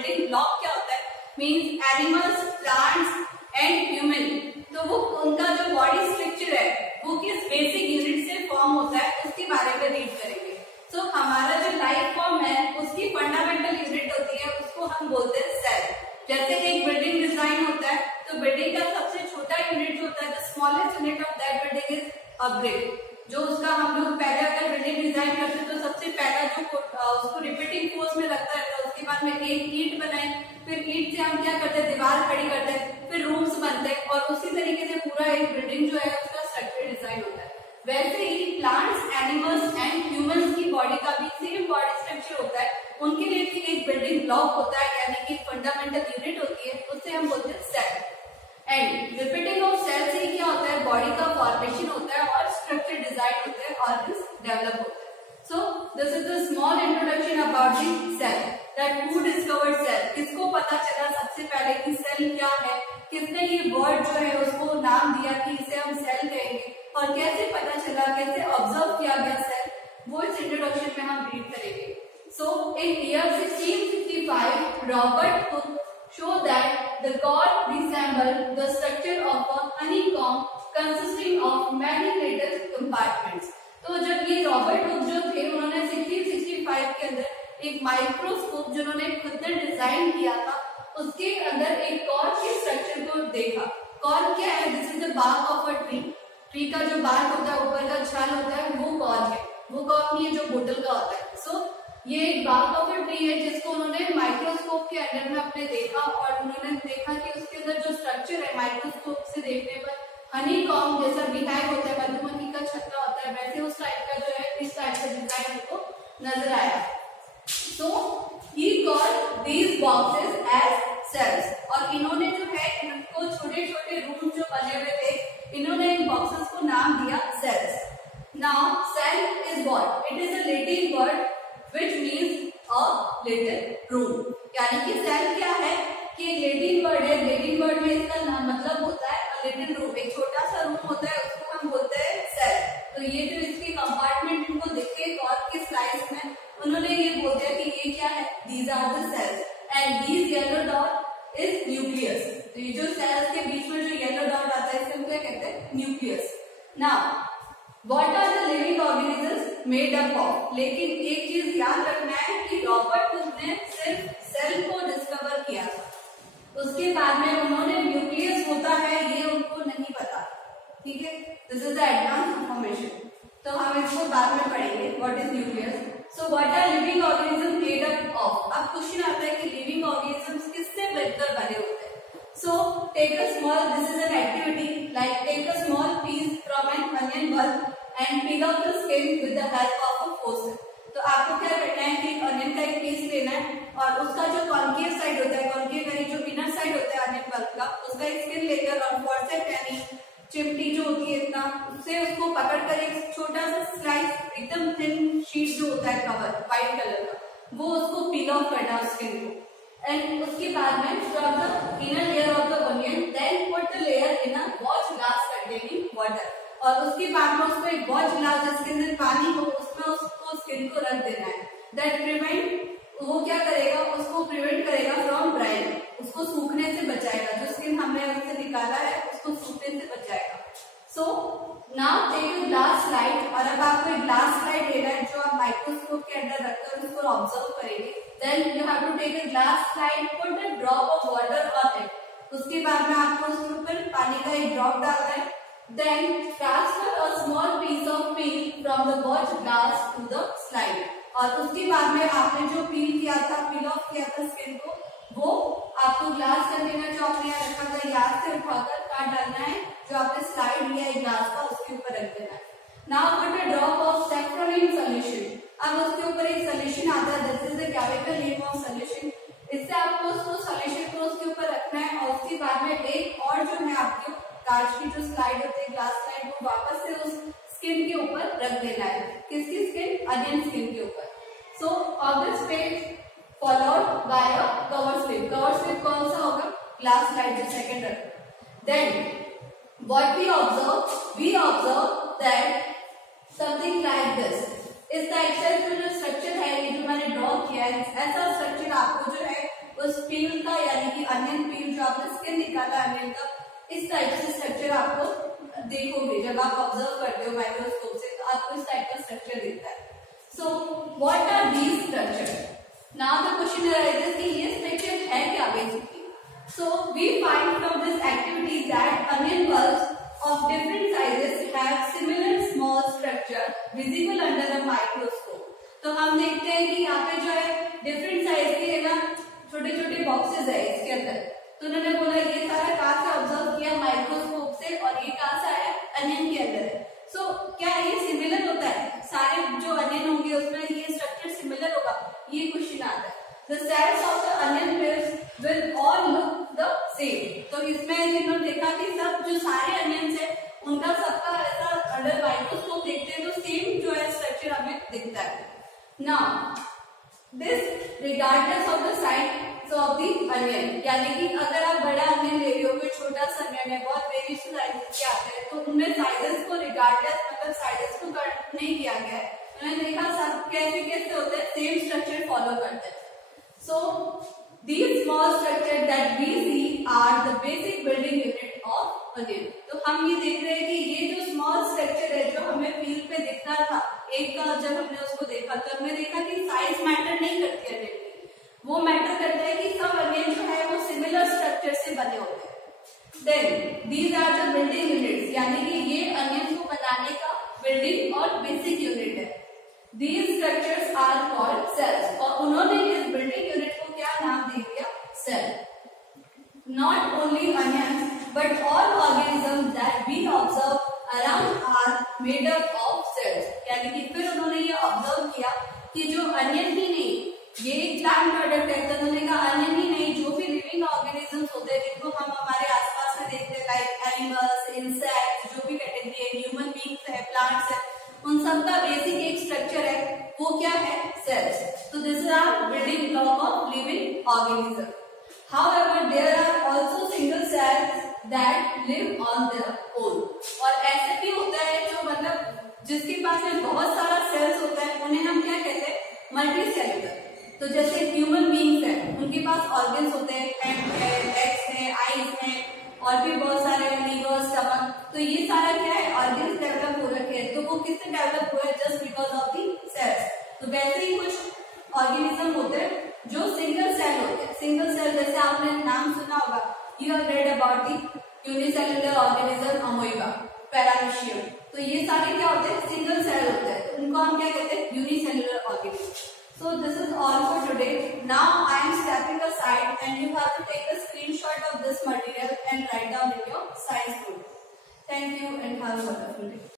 Building block क्या होता है, means animals, plants and human, तो वो उनका जो बॉडी स्ट्रक्चर है वो किस बेसिक यूनिट से फॉर्म होता है उसके बारे में रीड करेंगे। सो हमारा जो लाइफ फॉर्म है उसकी फंडामेंटल यूनिट होती है, उसको हम बोलते हैं सेल। जैसे एक बिल्डिंग डिजाइन होता है तो बिल्डिंग का सबसे छोटा यूनिट जो होता है, the smallest unit of that building is a brick. जो उसका हम लोग पहले अगर बिल्डिंग डिजाइन करते हैं तो सबसे पहला जो उसको रिपीटिंग फोर्स में लगता है, तो उसके बाद में एक ईंट बनाई, फिर ईंट से हम क्या करते हैं, दीवार खड़ी करते हैं, फिर रूम्स बनते हैं, और उसी तरीके से पूरा एक बिल्डिंग जो है उसका स्ट्रक्चर डिजाइन होता है। वैसे ही प्लांट्स, एनिमल्स एंड ह्यूमंस की बॉडी का भी सेम बॉडी स्ट्रक्चर होता है, उनके लिए भी एक बिल्डिंग ब्लॉक होता है, यानी कि फंडामेंटल यूनिट होती है, उससे हम बोलते हैं cell. And repeating of cell से क्या होता है, बॉडी का फॉर्मेशन होता है और स्ट्रक्चर डिजाइन होते हैं, ऑर्गन्स डेवलप होते हैं। So this is the small introduction about the cell, that who discovered cell, किसको पता चला सबसे पहले कि सेल क्या है, किसने ये वर्ड जो है उसको नाम दिया कि इसे हम सेल कहेंगे, और कैसे पता चला, कैसे ऑब्जर्व किया गया सेल, वो इस इंट्रोडक्शन में हम रीड करेंगे। So in year 1665 Robert Hooke show that the cord resembled the structure of a honeycomb consisting of many little compartments। तो जब ये रॉबर्ट हुक जो थे उन्होंने 1665 के अंदर एक माइक्रोस्कोप जो उन्होंने खुद ने डिजाइन किया था, उसके अंदर एक कॉर्ड के स्ट्रक्चर को देखा। कॉर्ड क्या है, this is the bark of a tree. Tree का जो बार्क होता है, ऊपर का छाल होता है, वो कॉर्ड है, वो कॉर्ड नहीं है जो बोतल का होता है। सो ये एक बार्क ऑफ अ ट्री है जिसको उन्होंने माइक्रोस्कोप के अंदर में अपने देखा, और उन्होंने देखा कि उसके अंदर जो स्ट्रक्चर है माइक्रोस्कोप से देखने पर हनी कॉम्ब जैसा बिहेव होता है, मधुमक्खी का छत्ता होता है, वैसे उस टाइप का जो है, इस टाइप का डिजाइन उनको नजर आया। So he called these boxes as cells, और इन्होंने जो है इनको छोटे छोटे रूम जो बने हुए थे, इन्होंने इन बॉक्सेस को नाम दिया cells. Now cell is what, it is a Latin word which means a little room, यानी कि सेल क्या है कि एक लैटिन वर्ड है, लैटिन वर्ड में इसका मतलब होता है a little room, एक छोटा सा रूम होता है, उसको हम बोलते हैं सेल। तो ये जो इसके कंपार्टमेंट इनको दिखे कॉर्ड के स्लाइस में, उन्होंने ये बोल दिया कि ये क्या है, these are the cells and these yellow dot is nucleus। तो ये जो सेल्स के बीच में जो येलो डॉट आता है, इसे हम क्या कहते हैं, nucleus. Now What are the living organisms made up of? लेकिन एक चीज याद रखना है कि रॉबर्ट हुक ने सिर्फ सेल को डिस्कवर किया था, उसके बाद में उन्होंने न्यूक्लियस होता है ये उनको नहीं पता, ठीक है, this is the advance information, तो हम इसको बाद में पढ़ेंगे, what is nucleus. So what are living organism made up of. अब क्वेश्चन आता है कि लिविंग ऑर्गेनिजम्स किससे मिलकर बने होते हैं। So take a small, this is an activity, like take a small piece from an onion bulb and peel off the skin with the help of a forceps। तो आपको क्या करना है कि अनियन का एक पीस लेना है, और उसका जो कॉन्केव साइड होता है, कॉन्केव यानी जो इनर साइड होता है अनियन बल्ब का, उसका एक स्किन लेकर और फॉर्सेप यानी चिमटी जो होती है इतना, उससे उसको पकड़कर एक छोटा सा स्लाइस, एकदम थिन शीट जो होता है कवर व्हाइट कलर का, वो उसको पील ऑफ करना स्किन को। एंड उसके बाद में from the inner layer of the onion then put the layer in a watch glass containing water, और उसके बाद में उसको एक वॉच ग्लास जिसके अंदर पानी हो, उसमें उसको स्किन को रख देना है। दैट प्रिवेंट, वो क्या करेगा, उसको प्रिवेंट करेगा फ्रॉम ड्राइंग, उसको सूखने से बचाएगा, जो स्किन हमने उससे निकाला है उसको सूखने से बचाएगा। So now take a glass slide, और अब आपको एक ग्लास स्लाइड लेना है जो आप माइक्रोस्कोप के अंदर रखकर उसको ऑब्जर्व करेंगे। Then you have to take a glass slide, put a drop of water on it। उसके बाद में आपको उसके ऊपर पानी का एक ड्रॉप डालना है। Then transfer a small piece of peel from the watch glass to the slide, और उसके बाद में आपने जो पील किया था, पील ऑफ किया था स्किन को, वो आपको ग्लास कंटेनर जो आपने यहाँ रखा था याद से उठाकर काट डालना है, जो आपने स्लाइड लिया है ग्लास का उसके ऊपर रख देना है। Now put a drop of saffron in solution। अब उसके ऊपर एक सोल्यूशन आता है, this is the chemical name of solution. इससे आपको उसको सोल्यूशन को उसके ऊपर रखना है, और उसके बाद में एक और जो है आपके कांच की जो स्लाइड होती है, ग्लास स्लाइड, वो वापस से उस स्किन के ऊपर रख देना है। किसकी स्किन, अनियन स्किन के ऊपर। So on this page followed by a cover slip. Cover slip कौन सा होगा, ग्लास स्लाइड जो सेकंड रखना। Then what we observe that something like this, इस टाइप से जो स्ट्रक्चर है, ये जो मैंने ड्रॉ किया है, ऐसा स्ट्रक्चर आपको जो है उस पील का यानी कि अनियन पील जो आपने स्किन निकाला अनियन का, इस टाइप से स्ट्रक्चर आपको देखोगे जब आप ऑब्जर्व करते हो माइक्रोस्कोप से, तो आपको इस टाइप का स्ट्रक्चर दिखता है. So what are these structure? Now the question arises कि ये स्ट्रक्चर है क्या basically. So we find from this activity that onion bulbs of different sizes have similar small structure visible under a microscope. तो हम देखते हैं कि यहाँ पे जो है डिफरेंट साइज के है ना छोटे छोटे बॉक्सेस है इसके अंदर. तो उन्होंने बोला ये सारा कहाँ से ऑब्जर्व किया माइक्रोस्कोप से, और ये कहाँ से आया अनियन के अंदर है. सो क्या ये सिमिलर होता है? सारे जो अनियन होंगे उसमें ये स्ट्रक्चर सिमिलर होगा, ये क्वेश्चन आता है. The cells of the onion pits will all look the same. तो इसमें इन्होंने देखा कि सब जो सारे अनियंस है उनका सबका ऐसा अंडर माइक्रोस्कोप देखते हैं तो सेम जो है स्ट्रक्चर हमें दिखता है. Now this regardless of the size of the onion, यानी कि अगर आप बड़ा अनियन ले रहे हो कोई छोटा सा अनियन है, बहुत वेरिएशन साइजेस के आते हैं, तो उनमें साइजेस को रिगार्डलेस मतलब साइजेस को कट नहीं किया गया है. उन्होंने देखा सब कैसे कैसे होते हैं, सेम स्ट्रक्चर फॉलो करते हैं. So these small structures that we see are the basic building unit of onion. तो हम ये देख रहे हैं कि ये जो स्मॉल स्ट्रक्चर है जो हमें फील्ड पे दिखता था एक का, जब हमने उसको देखा तो हमने देखा कि साइज मैटर नहीं करती अनियन की, वो मैटर करता है कि सब अनियन जो है वो सिमिलर स्ट्रक्चर से बने होते हैं. Then these are the building units, यानी कि ये अनियन को बनाने का बिल्डिंग और बेसिक यूनिट है. These structures are called cells. और उन्होंने इस बिल्डिंग यूनिट को क्या नाम दे दिया? Cell. Not only onions but all organisms that we observe around are made up of cells. यानी कि फिर उन्होंने ये ऑब्जर्व किया कि जो अनियन ही नहीं, ये एक प्लांट प्रोडक्ट है, तो उन्होंने कहा अनियन ही नहीं जो भी लिविंग ऑर्गेनिजम्स होते हैं जिनको हम हमारे आसपास में देखते हैं, लाइक एनिमल्स, इंसेक्ट्स, जो भी कैटेगरी है, ह्यूमन बींग्स है, प्लांट्स है, उन सब का बेसिक एक स्ट्रक्चर है, वो क्या है? सेल्स. तो this are building block of living organism. However there are also single cells that live on their own. और ऐसे भी होता है जो मतलब जिसके पास में बहुत सारा सेल्स होता है उन्हें हम क्या कहते हैं? Multi cellular. तो जैसे ह्यूमन बींग्स है उनके पास ऑर्गन्स होते हैं, हैंड है, लेग्स है, आईज है, और भी बहुत सारे लीवर, स्टमक. तो ये सारा क्या है? ऑर्गन्स डेवलप हो रखे हैं. तो वो किससे डेवलप हुआ है? Just because of the cells. तो वैसे ही कुछ ऑर्गेनिज्म होते हैं जो सिंगल सेल होते हैं. सिंगल सेल जैसे आपने नाम सुना होगा, you have read about the unicellular organism amoeba, paramecium. तो ये सारे क्या होते हैं? सिंगल सेल होते हैं. तो उनको हम क्या कहते हैं? Unicellular organism. So this is all for today. Now I am stepping aside and you have to take a screenshot of this material and write down in your science book. Thank you and have a wonderful day.